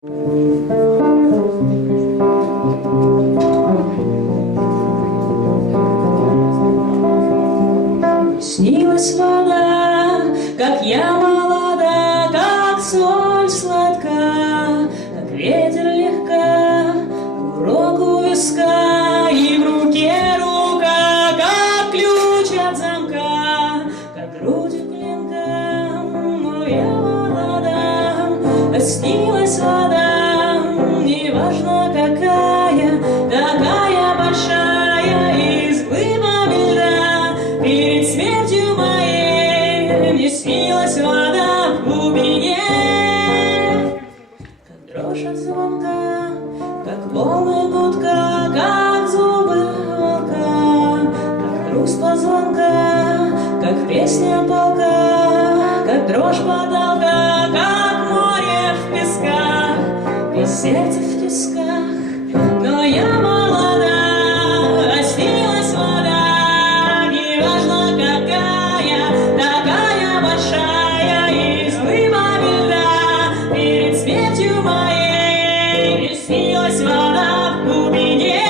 Снилась вода, как я молода, как соль сладка, как ветер легка, урок у виска, и в руке рука, как ключ от замка, как грудь у клинка. Но я молода, снилась вода, неважно какая, такая большая, из глыбами льда. Перед смертью моей мне снилась вода в глубине, как дрожь от звонка, как волны гудка, как зубы волка, как хруст позвонка, как песня полка, как дрожь потолка, как море в песках, и сердце в тисках. Но я молода, снилась вода, неважно какая, такая большая, из глыбами льда. Перед смертью моей мне снилась вода в глубине.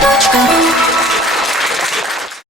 Точка.